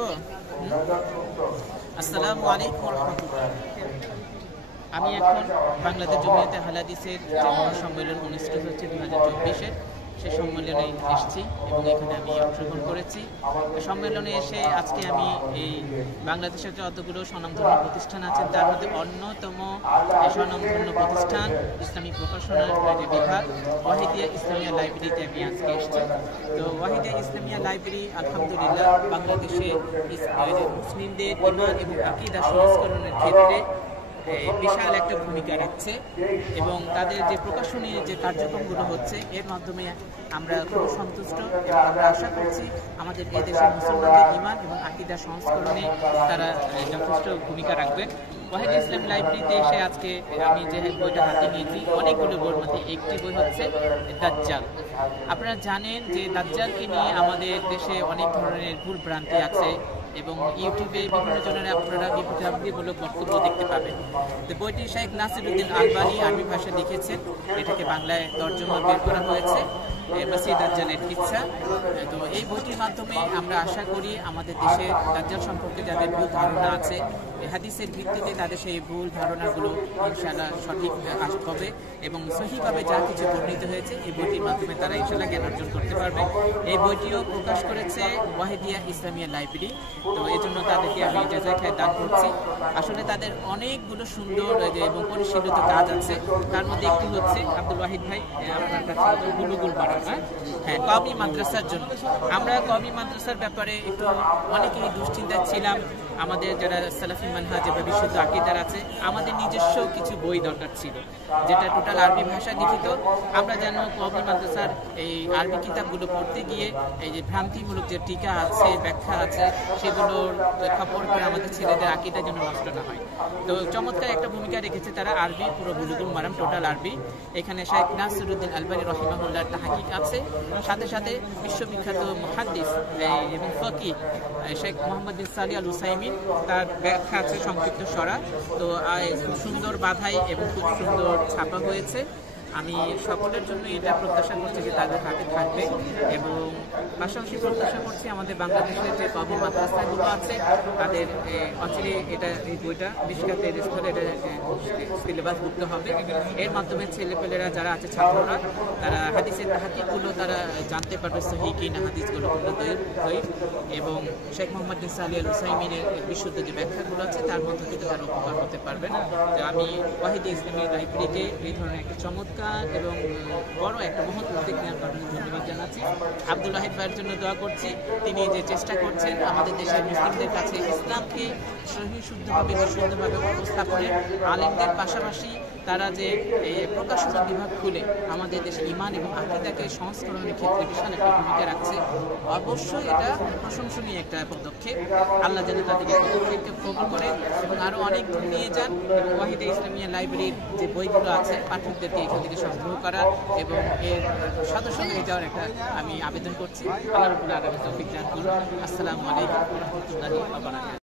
বলবো। আসসালামু আলাইকুম ওয়া রাহমাতুল্লাহ। আমি এখন বাংলাদেশ জমিয়তে আহলে হাদিসের যে মহাসম্মেলন অনুষ্ঠিত হচ্ছে 2024-এর, সেই সম্মেলনে এসেছি এবং এখানে আমি অংশগ্রহণ করেছি। সম্মেলনে এসে আজকে আমি এই বাংলাদেশের যতগুলো স্বনামধন্য প্রতিষ্ঠান আছে তার মধ্যে অন্যতম স্বনামধন্য প্রতিষ্ঠান ইসলামিক প্রকাশনার বিভাগ ওয়াহিদিয়া ইসলামিয়া লাইব্রেরিতে আমি আজকে এসেছি। তো ওয়াহিদিয়া ইসলামিয়া লাইব্রেরি আলহামদুলিল্লাহ বাংলাদেশে মুসলিমদের ঈমান এবং আকীদা সংস্করণের ক্ষেত্রে বিশাল একটা ভূমিকা রাখছে এবং তাদের যে প্রকাশনী যে কার্যক্রমগুলো হচ্ছে এর মাধ্যমে আমরা খুব সন্তুষ্ট এবং আমরা আশা করছি আমাদের এই দেশের মুসলমানদের ঈমান এবং আকীদা সংস্করণে তারা যথেষ্ট ভূমিকা রাখবেন। ওয়াহিদিয়া ইসলাম লাইব্রেরিতে এসে আজকে আমি যে বইটা হাতে নিয়েছি অনেকগুলো বইয়ের মধ্যে একটি বই হচ্ছে দাজ্জাল। আপনারা জানেন যে দাজ্জালকে নিয়ে আমাদের দেশে অনেক ধরনের ভুল ভ্রান্তি আছে এবং ইউটিউবে বিভিন্ন জনের আপনারা বিভ্রান্তিমূলক বক্তব্য দেখতে পাবেন। তো বইটি শেখ নাসিরউদ্দিন আলবানী আরবি ভাষায় লিখেছেন, এটাকে বাংলায় তর্জমা বের করা হয়েছে মাসিহ দাজ্জালের কিচ্ছা। তো এই বইটির মাধ্যমে আমরা আশা করি আমাদের দেশে দাজ্জাল সম্পর্কে যাদের ভুল ধারণা আছে হাদিসের ভিত্তিতে তাদের সেই ভুল ধারণাগুলো ইনশাআল্লাহ সঠিক হবে এবং সহিভাবে যা কিছু বর্ণিত হয়েছে এই বইটির মাধ্যমে তারা ইনশাআল্লাহ জ্ঞান অর্জন করতে পারবে। এই বইটিও প্রকাশ করেছে ওয়াহিদিয়া ইসলামিয়া লাইব্রেরি, তো এই জন্য তাদেরকে আমি জাযায়ে দান করছি। আসলে তাদের অনেকগুলো সুন্দর এবং পরিশীলিত কাজ আছে, তার মধ্যে একটি হচ্ছে আব্দুল ওয়াহিদ ভাই আপনার কাছে বুলুগুল মারা, হ্যাঁ কওমি মাদ্রাসার জন্য। আমরা কওমি মাদ্রাসার ব্যাপারে একটু অনেকেই দুশ্চিন্তায় ছিলাম। আমাদের যারা সালাফি মানহাজ বা বিশুদ্ধ আকীদার আছে আমাদের নিজস্ব কিছু বই দরকার ছিল যেটা টোটাল আরবি ভাষায় লিখিত। আমরা যেন কওমি মাদ্রাসার এই আরবি কিতাবগুলো পড়তে গিয়ে এই যে ভ্রান্তিমূলক যে টিকা আছে ব্যাখ্যা আছে সেগুলোর খবর করে আমাদের ছেলেদের আকীদা যেন নষ্ট না হয়। তো চমৎকার একটা ভূমিকা রেখেছে তারা, আরবি পুরো বুলুগুল মারাম টোটাল আরবি। এখানে শেখ নাসিরউদ্দিন আলবানী রাহিমাহুল্লাহর তাহকিক আছে, সাথে সাথে বিশ্ববিখ্যাত মুহাদ্দিস এবং ফকিহ শেখ মোহাম্মদ বিন সালিহ আল উসাইমিন তার ব্যাখ্যা আছে সংক্ষিপ্ত সরা। তো খুব সুন্দর বাঁধাই এবং খুব সুন্দর ছাপা হয়েছে। আমি সকলের জন্য এটা প্রত্যাশা করছি যে তাদের হাতে থাকবে এবং পাশাপাশি প্রত্যাশা করছি আমাদের বাংলাদেশের যে কওমি মাদ্রাসাগুলো আছে তাদের অচিরে এই বইটা মিশকাতের স্থলে এটা সিলেবাসভুক্ত হবে। এর মাধ্যমে ছেলেপেলেরা যারা আছে ছাত্ররা তারা হাদিসের তাহকিকগুলো তারা জানতে পারবে সহিহ কি না হাদিসগুলো কোনটা দঈফ এবং শেখ মোহাম্মদ বিন সালিহ আল উসাইমিনের বিশুদ্ধ যে ব্যাখ্যাগুলো আছে তার মধ্য থেকে তারা উপকার হতে পারবেন। তো আমি ওয়াহিদিয়া ইসলামী লাইব্রেরিকে এই ধরনের একটা চমৎকার এবং বড় একটা মহৎ উদ্যোগ নেওয়ার কারণে ধন্যবাদ জানাচ্ছি। আব্দুল ওয়াহিদ ভাইয়ের জন্য দোয়া করছি, তিনি যে চেষ্টা করছেন আমাদের দেশের মুসলিমদের কাছে ইসলামকে শুদ্ধভাবে বিশুদ্ধভাবে উপস্থাপনের, আলেমদের পাশাপাশি তারা যে প্রকাশনা বিভাগ খুলে আমাদের দেশে ঈমান এবং আকীদাকে সংস্করণের ক্ষেত্রে বিশাল একটা ভূমিকা রাখছে। অবশ্যই এটা প্রশংসনীয় একটা পদক্ষেপ। আল্লাহ যেন তাদেরকে পদক্ষেপকে কবুল করেন এবং আরও অনেক দূর নিয়ে যান এবং ওয়াহিদিয়া ইসলামিয়া লাইব্রেরির যে বইগুলো আছে পাঠকদেরকে এখান থেকে সংগ্রহ করা এবং এর সদস্য হয়ে যাওয়ার একটা আমি আবেদন করছি। আল্লাহ রাব্বুল আলামিন তৌফিক দান করুন। আসসালামু আলাইকুম ওয়া রাহমাতুল্লাহি ওয়া বারাকাতুহু।